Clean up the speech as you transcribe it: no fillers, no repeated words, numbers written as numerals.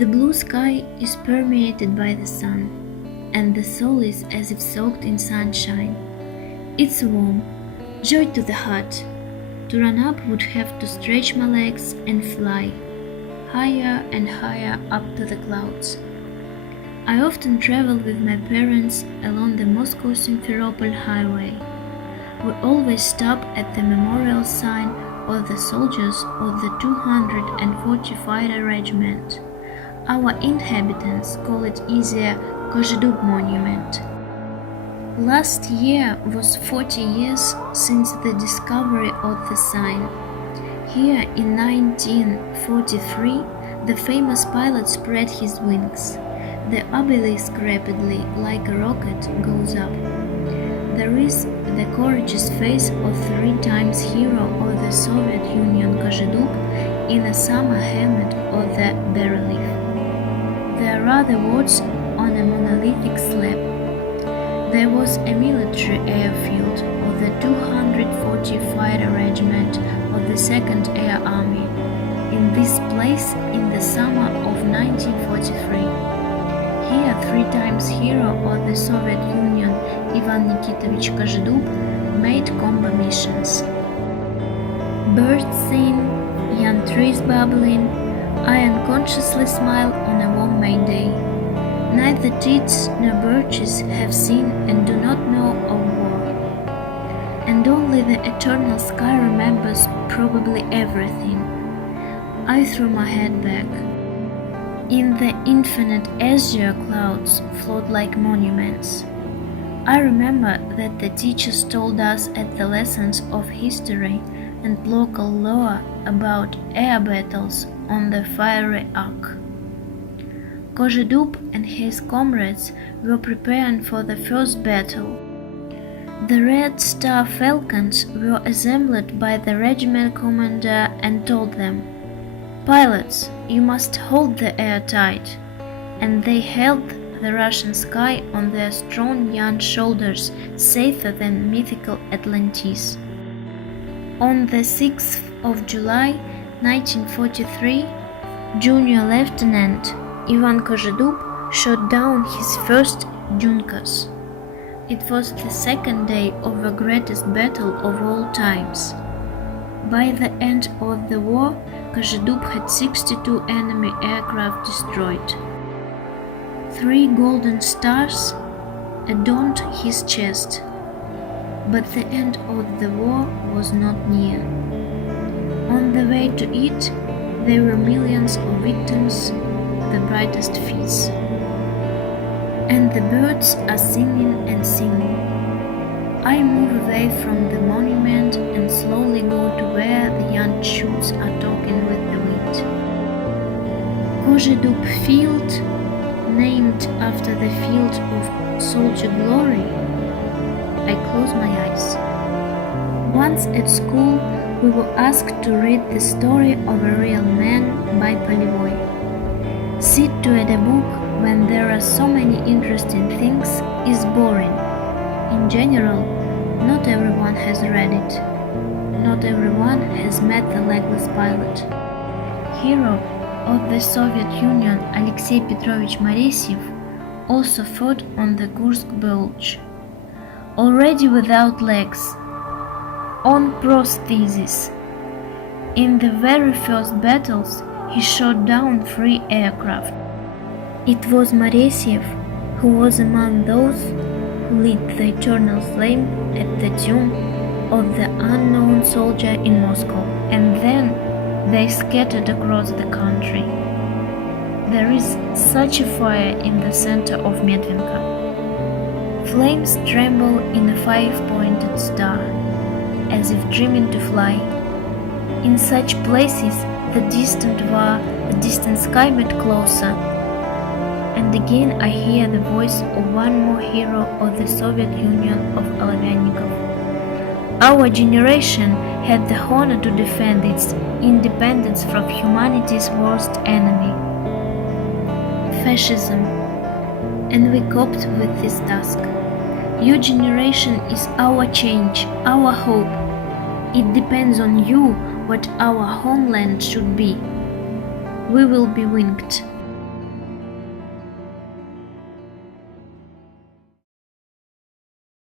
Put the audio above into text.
The blue sky is permeated by the sun, and the soul is as if soaked in sunshine. It's warm, joy to the heart. To run up would have to stretch my legs and fly, higher and higher up to the clouds. I often travel with my parents along the Moscow-Simferopol highway. We always stop at the memorial sign of the soldiers of the 240 Fighter Regiment. Our inhabitants call it easier Kожедуб Monument. Last year was 40 years since the discovery of the sign. Here in 1943, the famous pilot spread his wings. The obelisk rapidly, like a rocket, goes up. There is the courageous face of 3 times hero of the Soviet Union Kожедуб in a summer helmet of the barrel-leaf. There are the words on a monolithic slab. There was a military airfield of the 240 Fighter Regiment of the 2nd Air Army in this place in the summer of 1943. Here 3 times hero of the Soviet Union Ivan Никитович Кожедуб made combat missions. Birds sing, young trees bubbling. I unconsciously smile on a warm May day. Neither teats nor birches have seen and do not know of war. And only the eternal sky remembers probably everything. I threw my head back. In the infinite azure, clouds float like monuments. I remember that the teachers told us at the lessons of history and local lore about air battles on the fiery arc. Kожедуб and his comrades were preparing for the first battle. The Red Star Falcons were assembled by the regiment commander and told them, "Pilots, you must hold the air tight." And they held the Russian sky on their strong young shoulders, safer than mythical Atlantis. On the 6th of July 1943, Junior Lieutenant Иван Кожедуб shot down his first Junkers. It was the second day of the greatest battle of all times. By the end of the war, Kожедуб had 62 enemy aircraft destroyed. 3 golden stars adorned his chest, but the end of the war was not near. On the way to it, there were millions of victims, the brightest feast. And the birds are singing and singing. I move away from the monument and slowly go to where the young shoots are talking with the wind. Кожедуб Field, named after the field of soldier glory. I close my eyes. Once at school, we were asked to read the story of a real man by Polivoy. Sit to read a book when there are so many interesting things is boring. In general, not everyone has read it. Not everyone has met the legless pilot. Hero of the Soviet Union Alexei Petrovich Moresiev also fought on the Kursk Bulge. Already without legs, on prosthesis. In the very first battles, he shot down 3 aircraft. It was Moresiev who was among those who lit the eternal flame at the tomb of the unknown soldier in Moscow, and then they scattered across the country. There is such a fire in the center of Medvenka. Flames tremble in a 5-pointed star, as if dreaming to fly. In such places, the distant war, the distant sky met closer. And again I hear the voice of one more hero of the Soviet Union of Olovyannikov. Our generation had the honor to defend its independence from humanity's worst enemy, fascism, and we coped with this task. Your generation is our change, our hope. It depends on you what our homeland should be. We will be winged.